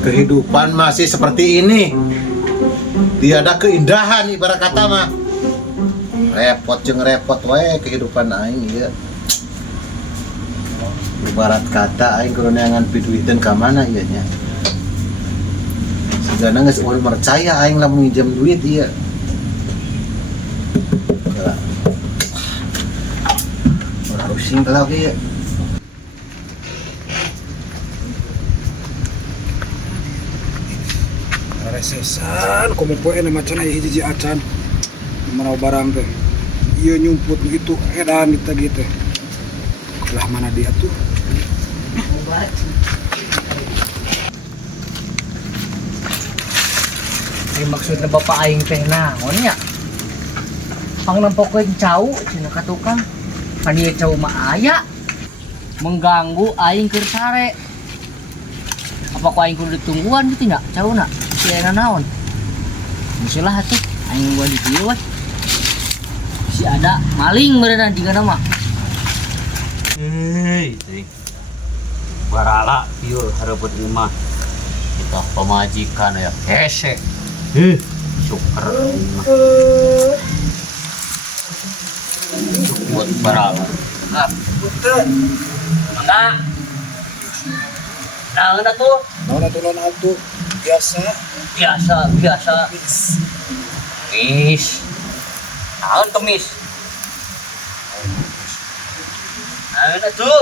Kehidupan masih seperti ini. Tiada keindahan ibarat kata mah. Repot jeung repot wae kehidupan aing ieu. Ibarat kata aing kudu neangan piduiteun ka mana ieu nya. Sigana geus ulun percaya aing lamun minjem duit ieu. Ora rusing lah ieu. Resesan komo poe na macan aya hiji acan marau barang teh ieu nyumput gitu edan kita gitu lah mana dia tuh maksudnya bapak aing teh naon nya pangnempokkeun cau cenah ka tukang pan ieu cau mah aya mengganggu aing keur sare apa ku aing kudu ditungguan gitu nya cauna si aya naon misalnya atuh aing gua di dieu we si ada maling beneran di kana mah Teuing. Barala ieu hareupet ieu mah kita pamajikan ya hese. Syukur mah. Buat barala. Enggak. Nah, tuh. naon atuh biasa Biasa. Mis. Naon kemis? Nah, tuh.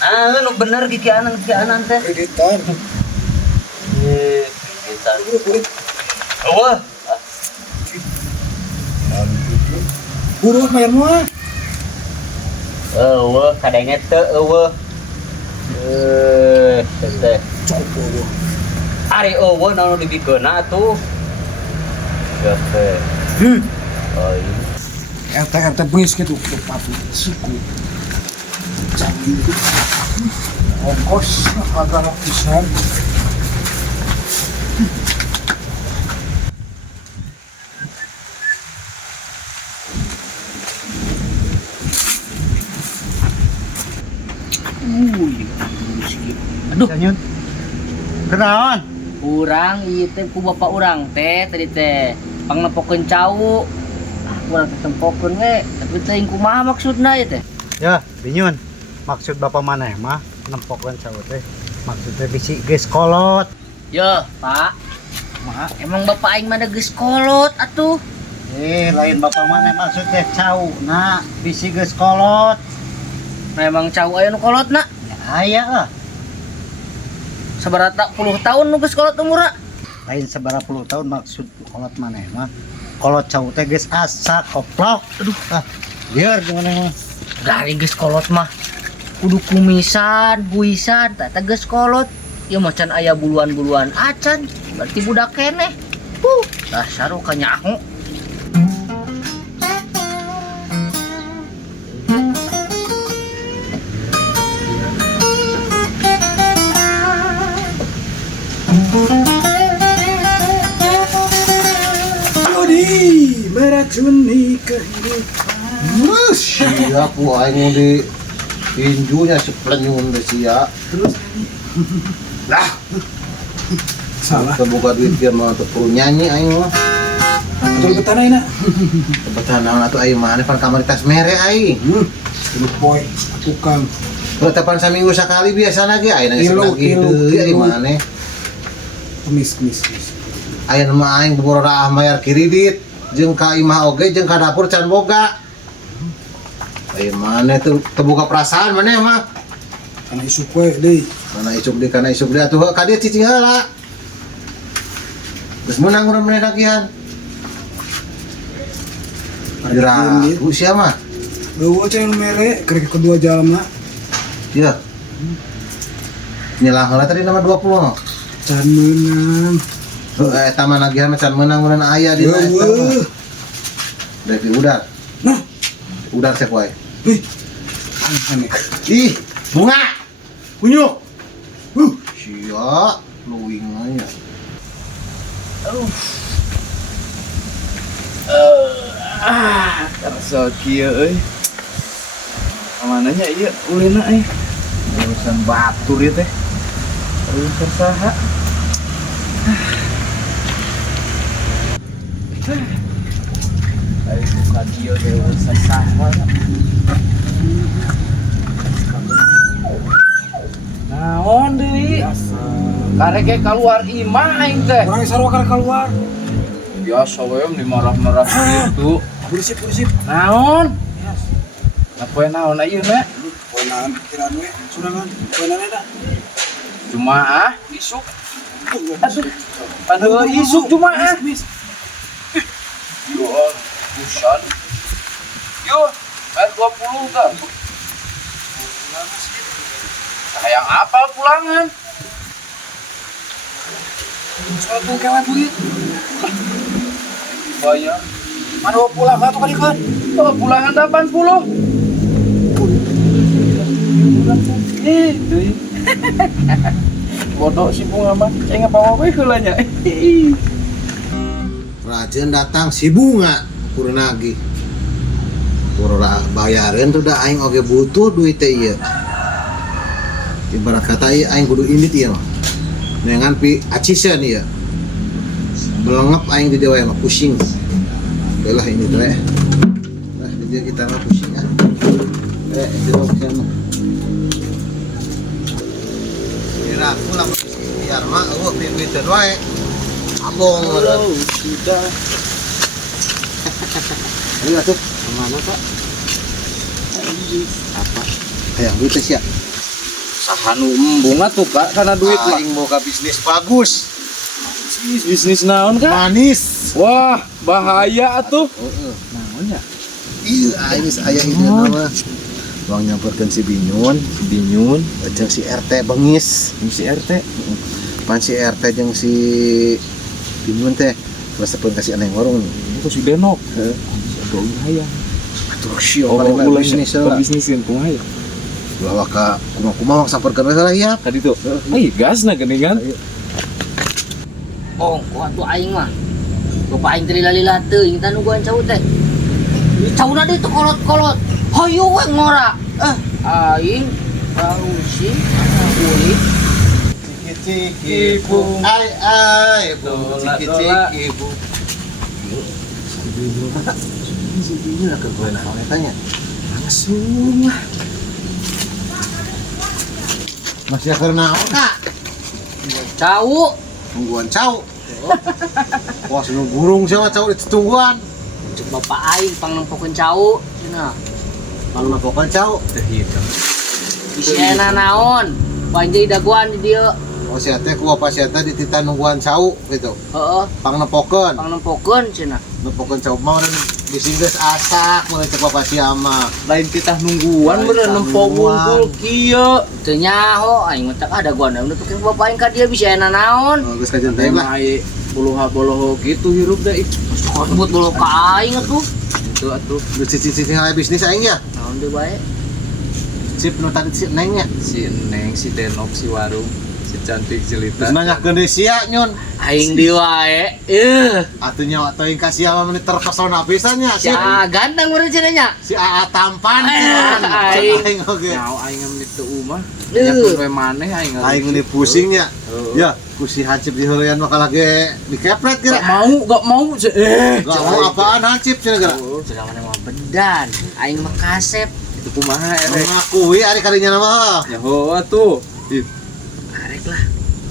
Nah, nu bener kikianan teh. kreditan Kreditan. kurit Eueuh. buruh mayar mah Eueuh, kadenge teu eueuh. Teh. coba gua Ari eueuh naon dibikeunna atuh. Teh. Oh iya. RT bengis gitu tepat suku canggih itu ongkos agak pisan aduh Nyun. Kenaon? urang ieu teh ku bapak urang teh tadi teh pangnempokkeun cau urang teh tempokeun we tapi teh kumaha maksudna ieu teh Ya, Binyun. Maksud bapak mana mah nempokkan cowok teh. Maksudnya bisi geus kolot. yo pak mah emang bapak aing mana geus kolot atuh Lain bapak mana maksud teh cau. Nah, bisi geus kolot. memang cau aya nu kolotna Ya, aya lah. sabarata puluh tahun nu geus kolot umurna Lain sabaraha puluh tahun maksud kolot mana mah. Kolot cau teh geus asa koplok. Aduh, biar gimana mah. dari geus kolot mah kudu kumisan buisan tata geus kolot ieu macan aya buluan-buluan acan berarti budak keneh dasar ka nyaho Odi meracuni kehidupan Sia ku aing di tinjunya seplenyun teh sia. Terus lah salah kebuka duit dia mau teu perlu nyanyi aing mah. betul betul aina Kebetulan naon atuh aing mah pan kamari tas mere aing. lu poe tukang Pertepan saminggu sakali biasana ge aing geus Ilu, lagi ilu, deui ilu. di maneh. kemis Aya mah aing borodah mayar kredit jeung ka imah oge jeung ka dapur can boga. Aing maneh teu buka perasaan maneh mah. karena isu poe deui Kana isuk deui atuh ka dieu cicing heula. Geus meunang urang maneh dakihan. Dira usia mah. eueuh cenah mere kerek kedua jalan na Ieu. Nyelang heula tadi nama 20 mah. can meunang Eta mah nagihan can meunang urang aya di eueuh Dari udar. nah Udar cek wae. ih aneh Ih, bunga. Kunyuk. Sia, luwing aya. Karasa kieu euy. Amananya ieu ulina euy. Urusan batur ieu teh. tersaha. Ayo buka dia dewa tersaha. Naon deui? Kareke keluar imah aing teh. Orang sarua kan keluar. Biasa we dimarah-marah gitu. Berisip. Naon? Ngapain naon ayeuna na? Poenan pikiran we, sunangan. Poenan ada. Jumaah isuk. Aduh. Padahal isuk Jumaah. Yo, busan. Yo, ayat 20 kan. Sayang apal pulangan. Suatu kewa duit. Bayar. Mana mau pulang atau kali kan? Oh, pulangan 80. Deui. Bodoh si bunga mah. Saya ngapawa we heula nya. Rajen datang si bunga kurang lagi. Kurang bayaran tuh dah aing oge butuh duit teh ieu. Ibarat kata ieu aing kudu indit ieu mah. Nengan pi acisen ieu. Melengep aing di dewa mah pusing. Belah ini teh. Nah, dia kita mah pusing ah. Itu pusing mah. Kira aku lah biar mah eueuh pinter wae. Abong Sudah. Ayo atuh. Mana Pak? Apa? Hayang duit teh sia. Sahanu embung atuh Kak karena duit mah. Aing boga bisnis bagus. Bisnis naon Kak? Manis. Wah, bahaya atuh. Heeh. Naon ya? Iya, aing geus aya ide nama. Bang nyamperkeun si Binyun, jeung si RT Bengis, Si RT. pan si RT jeung si Binyun teh resepeun ka si aneh warung. Itu si Denok. Heeh. Doi hayang. Atuh sio paling bisnis lah. Bisnisin kumaha ya? Bawa ka kumaha samperkeun we lah ya. Tadi tuh. Ai, gasna geuningan. Oh, waktu aing mah. Bapak aing teh lila teuing teh nungguan cau teh. Cauna deui teu kolot-kolot. Hayu we ngora. Aing bausi kulit. Ciki bu, ai bu, ciki bu. Si Binyun lah keur naon eta nya. Langsung lah. Masih keur naon Kak? Cau. Tungguan cau. Wah, sinu burung siapa cau di tungguan. Cuk bapak aing pangnempokkeun cau cenah. Kalau napokan cau. Teh hitam. Isiana naon? Banjai daguan di dieu. Oh sia teh ku apa sia teh ditita nungguan cau gitu. Heeh, Pangnepokeun. pangnempokkeun cenah. Nepokeun cau mah dan bising geus asak mulai cek apa sia mah. Lain titah nungguan bener nempok ngumpul kieu. Teu nyaho aing mah tak ada guana udah pake bapak aing ka dieu bisa enak naon. Oh geus kajen teh lah. Ai boloha-boloho gitu hirup deh. Rambut bolo ka aing atuh. Itu atuh Geus cicing aya bisnis aing ya. Naon deui bae? Sip nu tadi si Neng nya. si Neng, si Denok, si Warung, si Cantik Jelita. Geus nanyakeun deui sia nyun. Aing di wae. Atuh nyawa teuing ka sia mah menit terpesona pisan nya Si A ganteng urang cenah nya. si AA tampan Aing. oge. Nyao aing ngeunit teu umah. Eh. Nyakeun we maneh aing. Aing ini pusing nya. Ya, ku si Hancip di heurean mah lagi dikepret kira. Gak mau. Gak mau apaan Hancip cenah geura. Sudah mana mah bedan. Aing mah kasep. Itu kumaha erek. Ngakui ari kadinya mah. Ya ho atuh. Arek lah.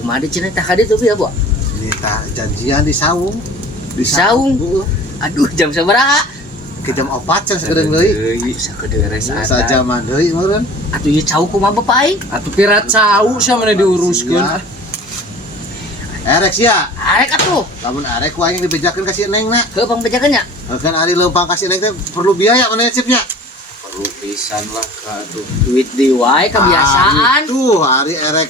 Kumaha deui cenah tah kaditu bieu, Bu? Ini tah janjian di saung. Di saung? Heeh. Aduh, jam sabaraha? Ke jam 4 can sakedeung deui. Bisa kederes Sa jaman deui meureun. Atuh ieu cau kumaha bapak aing? Atuh pirat cau sama diuruskeun. Erek sia. Arek atuh. Lamun arek ku aing dibejakeun ka si Nengna. Ke pangbejakeun nya? Kan ari leumpang ka si Neng teh perlu biaya mana Cipnya? Perlu pisan lah atuh. Duit di wae kebiasaan. Tuh hari erek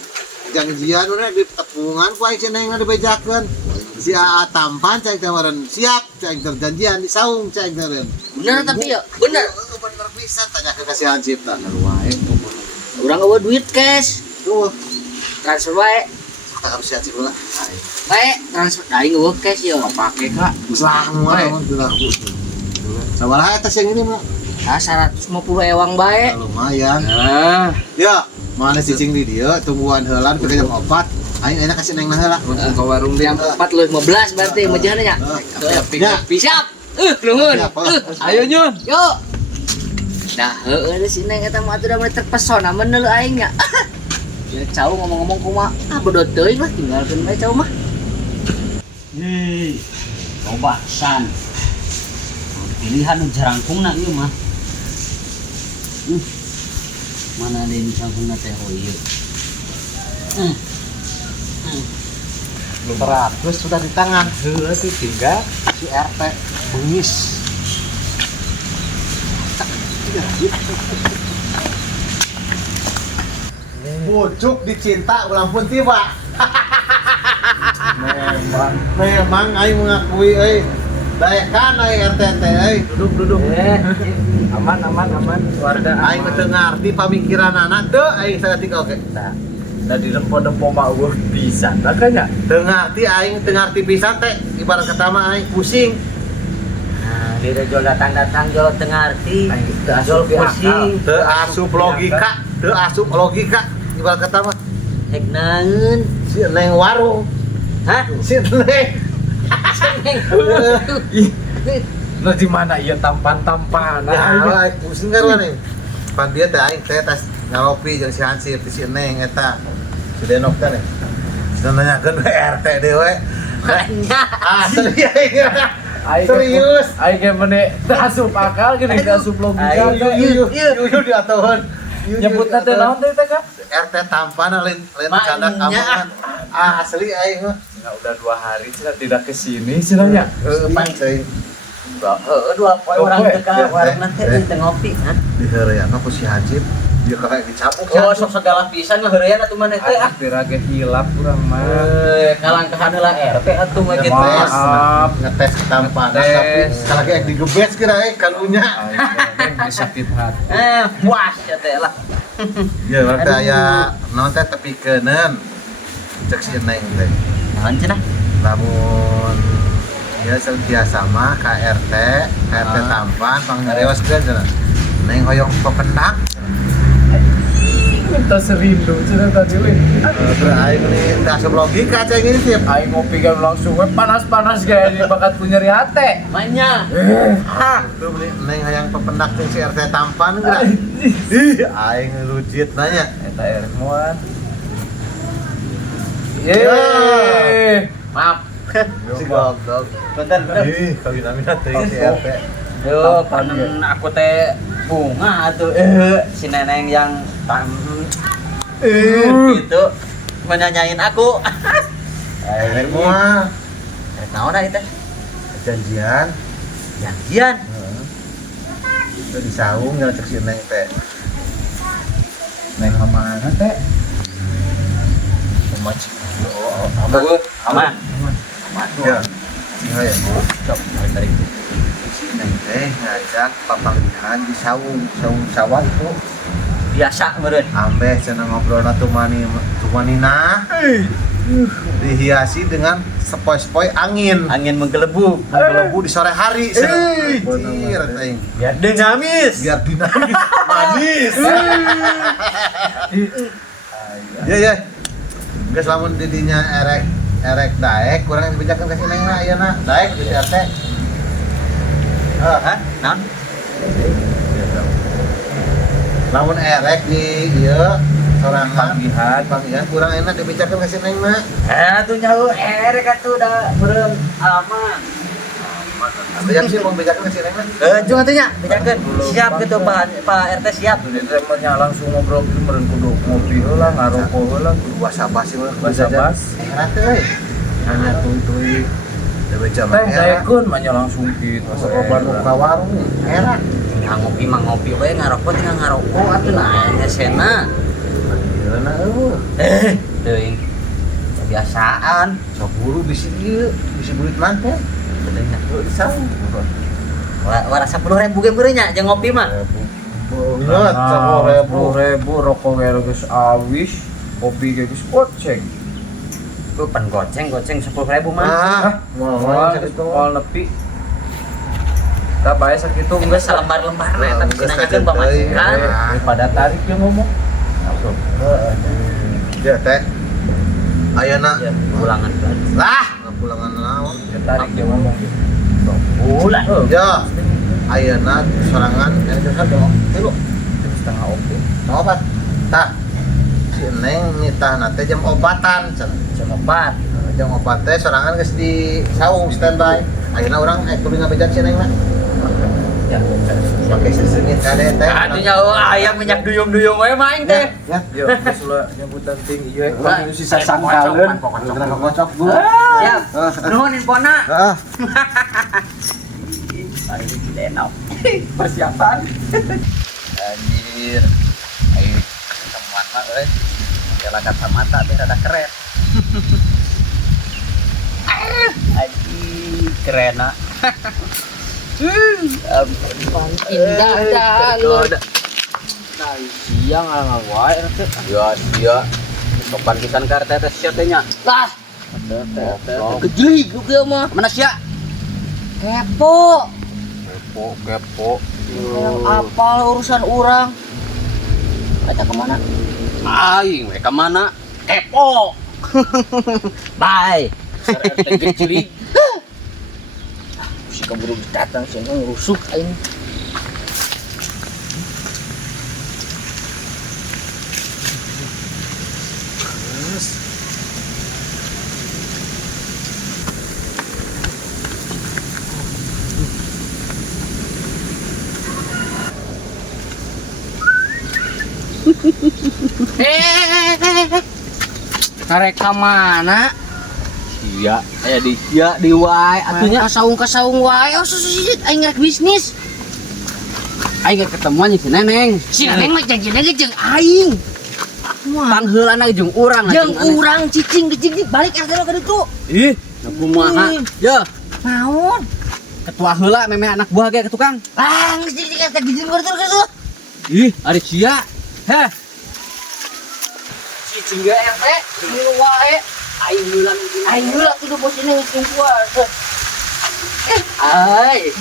janjian urang di tepungan ku aing si Nengna dibejakeun. Si AA tampan cai teh meureun siap cai terjanjian di saung cai meureun. Bener tapi ya, bener. Bener pisan tanya ke si Hancip tah. Wae tuh. Urang eueuh duit cash. Tuh, Transfer wae. tak harus si Hancip lah. Wae transfer aing eueuh cash yo. Pake Kak. Usah moal teu laku. Sabaraha eta sing ini mah? Ah 150 ewang bae. Lumayan. Nah, Ya, mana cicing di dieu tungguan heulan ke jam 4. Aing enak kasih neng lah. Ke warung Jam 4.15 berarti majahannya nya. Ya. Siap. Nuhun. Ayo Nyun. Yuk. Nah, heueuh si Neng eta mah udah mulai terpesona menel aing nya. Ya cau ngomong-ngomong kumaha, bodot teuing lah tinggalkeun bae cau mah. Hei, coba san. Pilihan nu jarangkungna ieu mah. Mana ada yang jarangkungna teh hoyeu. Terus sudah di tangan. Heeh tuh tinggal si RT bengis. Bujuk dicinta ulang pun tiba. Memang aing mengakui daekan aing RT teh duduk. Aman. Warga Aing teu ngarti pamikiran anak teu aing saeutik oge. Nah di rempo-rempo mah eueuh pisan makanya. Teu ngarti aing teu ngarti pisan teh ibarat kata mah aing pusing. Nah, dia jual datang jol tengah arti. Jol pusing. Teu asup logika ibarat kata mah Hek naeun. si neng warung. Hah? Si neng. Nah di mana ieu tampan-tampan. Nah, aing pusing kan nih. Pan dia teh aing teh tas ngalopi jeung si Hansip si Neng eta. Si Denok teh nih. Sudah nanyakeun we RT dewe. Asli aing. Serius. Aing ge mene teu asup akal gini teu asup logika. Ieu di atuhan. Nyebutna teh naon teh Kak? RT tampan lain canda kamu kan. Asli aing mah. Nah, udah 2 hari cenah tidak kesini cenanya. Paling seuing. Heeh, dua poe urang teh ka warungna teh teu ngopi, hah? Di heureuyana ku si Hajib dia kayak dicapuk Oh, sok segala pisan mah heureuyana atuh maneh teh ah. Akhir-akhir hilap urang mah. Kalangkahan heula RT atuh mah Ya, gitu. maaf. ngetes ketampanan Ngetes. tapi sekali lagi digebes kira kalunya. Sakit hati. Puas ya teh lah. Ya berarti aya naon teh tepikeun cek si Neng teh. Naon cenah? Lamun ya biasa mah KRT tampan pangareoskeun cenah. Neng hoyong pependak. Minta serindu cenah tadi we. Terus aing nih teu asup logika ceng ini tiap. Aing ngopi kan langsung we panas-panas gaya ini bakat ku nyeri hate. Manya. Tuh beli Neng hayang pependak ceng si RT tampan geura. Ih aing lucit nanya. Eta erek moal. Ya. Yeay. Maaf. Si goblok. Bentar. Ih kawin-kawin teh si RT. Yo, panen aku teh bunga atuh si neneng yang gitu menyanyain aku. Aing mah Naon ari teh? janjian. Janjian. Udah disaung ya cek si Neng teh. Neng mana teh? Aman. Ya. Ya. Cok tarik. Si Neng teh ngajak papanggihan di saung sawah itu. Biasa meureun. Ambeh cenah ngobrolna tumanina. Dihiasi dengan sepoi-sepoi angin. Angin menggelebu. Menggelebu di sore hari. Anjir teh. Biar dinamis. Biar dinamis, manis. Ya. Geus lamun didinya erek daek, kurang dibejakeun ka si Neng na ayeuna. Daek di RT. Hah? Naon? Lamun erek di ieu sorangan Panggihan. kurang enak dibejakeun ka si Neng na. Tuh nyaho erek atuh da meureun aman. Ada yang sih mau bejakeun ka si Neng na. Jeung atuh nya, bejakeun. Siap gitu Pak RT siap. Jadi teh mah langsung ngobrol gitu meureun kudu ngopi heula, ngarokok heula, kudu Basa-basi mah basa-bas. Enak teh euy. Hanya tuntui beja mah Teh daekeun mah nya langsung kitu. masuk obat ka warung enak. Tinggal ngopi we ngarokok tinggal ngarokok atuh nah esena. Ayeuna eueuh. Teuing kebiasaan. Saburu bisi ieu, bisi bulit manten. Benernya. Di saung. Wara 10.000 ge meureun nya jeung ngopi mah. Ingat, 10.000. 10.000 rokok ge geus awis, kopi ge geus goceng. Ku pan goceng 10.000 mah. Moal Moal nepi. Tah bae sakitu Geus salembar-lembar we tapi sinanyakeun pamasukan. daripada tarik dia ngomong. Ya teh. Ayeuna Ya, ulangan kan. lah ngapulangan naon. Tarik dia ngomong gitu. Ulah. Ya. Ayeuna sorangan jasa dong. Tilu. Jam setengah oke. Mau obat. Tah. Si Neng nitahna teh jam obatan cenah. Jam 4. Jam obat teh sorangan geus di saung standby. Ayeuna urang kudu ngabejat si Neng mah. Ya. Pakai sesengit kade teh. Adunya ayam minyak duyung-duyung we main teh. Ya. Yo, geus ulah nyebutan ting ieu Ulah. kudu sisa sangkaleun. Kita kocok Bu. Siap. Nuhun infona. Heeh. Hari ini denok. Persiapan. Anjir. Ayo teman mah euy. Jalan kacamata teh rada keren. Anjir, keren ah. Indah dah. Siang ala wae teh. Ya, sia. Sopan pisan ka RT sia teh nya. Lah, kejelig lu mah. Mana sia? Kepo. Kepo. Apal urusan orang. Kita kemana? Aing we ka mana? Kepo. Bye. RT kejelig. Si keburu datang sih ngerusuk aing. Karek ka mana? Sia, aya di sia di wae atunya. Kasaung wae, oh susit aing rek bisnis. Aing ketemuan si Neneng. Si Neng mah janjina ge jeung aing. Pangheulana jeung urang Jeung urang cicing gejig balik RT ka ditu. Ih, kumaha? Ya, Naon? ketua heula meme anak buah ge ke tukang. Lang gejig RT gejig ka ditu. Ih, ari sia. Heh, Cicing ge RT jeung wae. Aing heula kudu bos ini jeung kuat. Ai,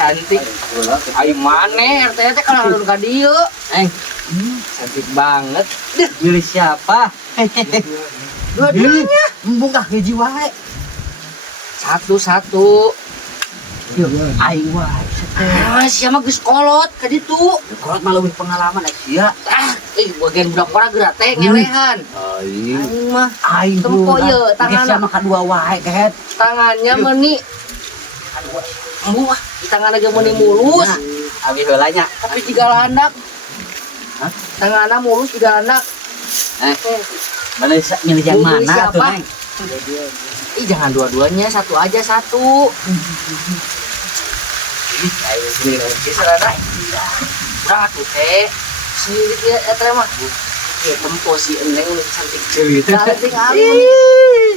cantik. Aing maneh RT teh kalau ka dieu. Cantik banget. Milih siapa? Dua-duanya. Embung hiji wae. Satu-satu. Yuk, aing wae. Sia mah geus kolot ka ditu. kolot mah leuwih pengalaman sia. Bagian budak ora geura teh ngelehan. Aing Aing mah aing tempo ieu tangan tanganna mah kadua wae kehet. tangannya meuni. Embung ah, di tanganna ge meuni mulus. Abi heulanya. Tapi tiga landak. Tanganna mulus tiga landak. Mana milih yang Milih mana siapa? tuh, Neng? Ih jangan dua-duanya, satu aja satu. Ih, ayo sini lagi sarana. Urang atuh teh. Sini dia eta mah. Ya tempo si Eneng nu cantik. Cantik abis.